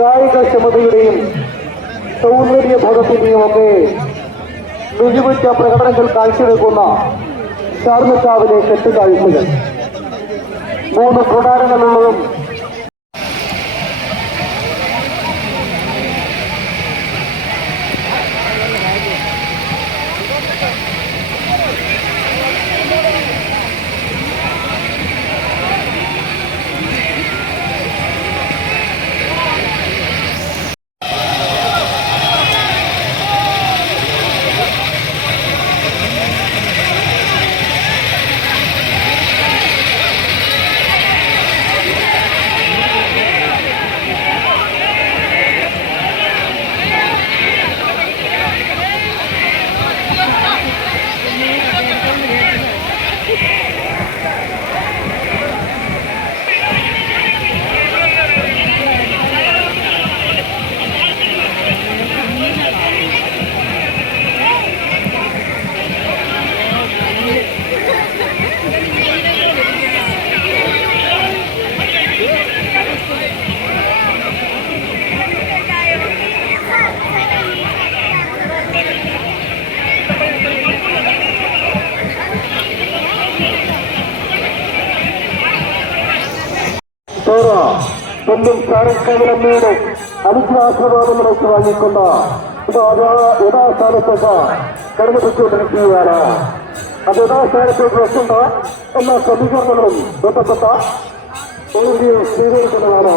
കായികക്ഷമതയുടെയും സൗന്ദര്യ ബോധത്തിന്റെയും ഒക്കെ മികവുറ്റ പ്രകടനങ്ങൾ കാഴ്ചവെക്കുന്ന ഷാർമിക്കാവിലെ കെട്ടുകാഴ്ചകൾ. മൂന്ന് പ്രധാനങ്ങളുള്ളതും സോറ സ്ഥാനക്കാവിലമ്മയുടെ അനുഗ്രഹാശീർവാദം നടത്തി വാങ്ങിക്കൊണ്ട് യഥാസ്ഥാനത്തേക്ക് തെരഞ്ഞെടുപ്പിച്ചുകൊണ്ടിരിക്കുകയാണ് അത് യഥാസ്ഥാനത്തേക്ക് വെക്കുന്ന എല്ലാ ക്രമീകരണങ്ങളും ബന്ധപ്പെട്ട ഒരു സ്വീകരിക്കുന്നതാണ്.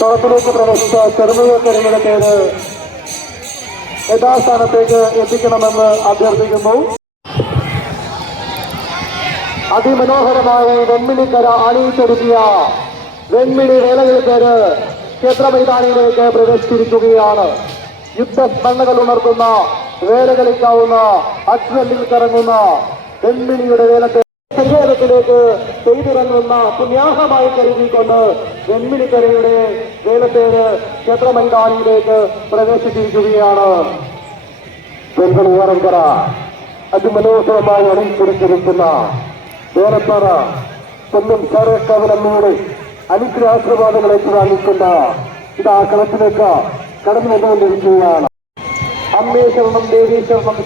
കളത്തിലേക്ക് പ്രവേശിച്ച ചെറുമുഖക്കരിയുടെ പേര് യഥാസ്ഥാനത്തേക്ക് എത്തിക്കണമെന്ന് അഭ്യർത്ഥിക്കുന്നു. അതിമനോഹരമായി വെൺമിണിക്കര അണിയിച്ചൊരുക്കിയ വെൺമിണി വേലകൾക്കേര് ക്ഷേത്ര മൈതാനിയിലേക്ക് പ്രവേശിച്ചിരിക്കുകയാണ്. യുദ്ധസ്മരണകൾ ഉണർത്തുന്ന വേലകളിക്കാവുന്ന അക്ഷരത്തിൽ കറങ്ങുന്ന വെൺമിണിയുടെ വേലത്തെ സങ്കേതത്തിലേക്ക് ചെയ്തിറങ്ങുന്ന പുണ്യാഹമായി കരുതിക്കൊണ്ട് വെൺമിണിക്കരയുടെ വേലത്തേര് ക്ഷേത്ര മൈതാനിയിലേക്ക് പ്രവേശിച്ചിരിക്കുകയാണ് വെങ്കടൂറങ്കര അതിമനോഹരമായി അണിയിച്ചൊരുക്കിയിരിക്കുന്ന വേലപ്പാറ സ്വന്തം സാരക്കവലമ്മയുടെ അനുഗ്രഹാശീർവാദങ്ങൾ ഏറ്റുവാങ്ങിക്കൊണ്ട് ഇത് ആ കളത്തിലേക്ക് കടന്നു വന്നുകൊണ്ടിരിക്കുകയാണ്. അമ്മേ ശരണം ദേവീ ശരണം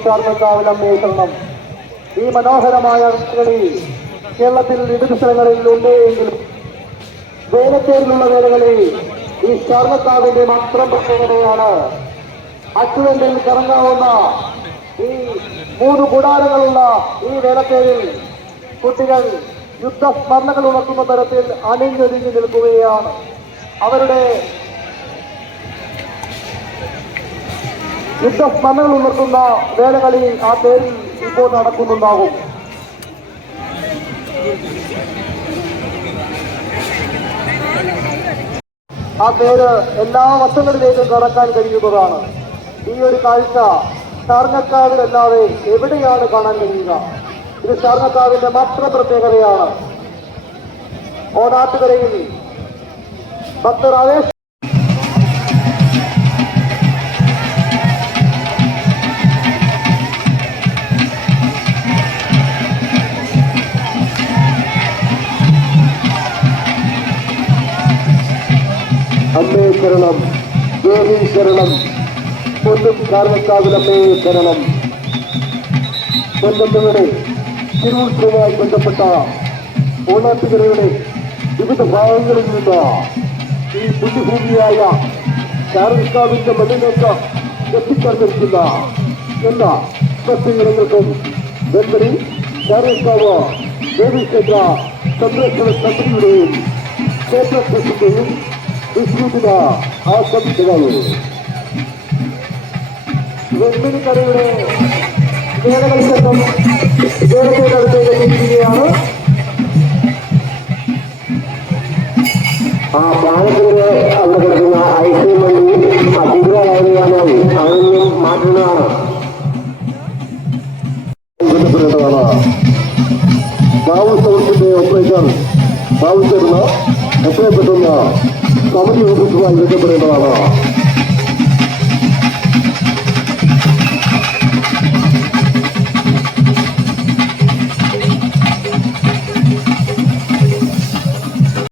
ശരണം. ഈ മനോഹരമായ കളി കേരളത്തിൽ വിവിധ സ്ഥലങ്ങളിൽ ഉണ്ട് എങ്കിലും വേലത്തേരിലുള്ള ഈ ശാർമക്കാവിന്റെ മാത്രം പ്രത്യേകതയാണ്. അച്ചുവെങ്കിൽ കറങ്ങാവുന്ന ഈ മൂന്ന് കൂടാരങ്ങളുള്ള ഈ വേലത്തേരിൽ കുട്ടികൾ യുദ്ധസ്മരണകൾ ഉണർത്തുന്ന തരത്തിൽ അണിഞ്ഞൊരുങ്ങി നിൽക്കുകയാണ്. അവരുടെ യുദ്ധസ്മരണകൾ ഉണർത്തുന്ന വേലകളിൽ ആ പേരിൽ ഇപ്പോൾ നടക്കുന്നുണ്ടാകും. ആ പേര് എല്ലാ വശങ്ങളിലേക്കും കടക്കാൻ കഴിയുന്നതാണ്. ഈ ഒരു കാഴ്ച കർണക്കാരിലല്ലാതെ എവിടെയാണ് കാണാൻ കഴിയുക? ഇത് ചാർമക്കാവിന്റെ മാത്രം പ്രത്യേകതയാണ്. ഓണാട്ടുകരയിൽ ഭക്തർ ആവേശ അമ്മേ ശരണം ദേവി ശരണം പൊന്നും തിരുവുത്സവവുമായി ബന്ധപ്പെട്ട ഓണാട്ടുകരയുടെ വിവിധ ഭാഗങ്ങളിൽ നിന്ന് ഈ പുണ്യഭൂമിയായ കാരണക്കാവിന്റെ മണ്ണിലേക്ക് എത്തിച്ചേർന്നിരിക്കുന്ന എല്ലാ ഭക്തജനങ്ങൾക്കും വെമ്പരി കാരണക്കാവ് ദേവീക്ഷേത്ര സംരക്ഷണ സമിതിയുടെയും ക്ഷേത്ര ട്രസ്റ്റിന്റെയും വിസ്മൃതിക ആശംസകൾ വെണ്ണിനിക്കരയുടെ వేదగలిసేద్దాం వేదతో కలిపే చేయాలి ఆ బాలకుడు అందగడుతున్న ఐక్యం మంది అతిథిగా అయినాను ఆనందం మాట్లాడారు బాబు సంస్కృతి ఆపరేషన్ బాబు చేతుల్లో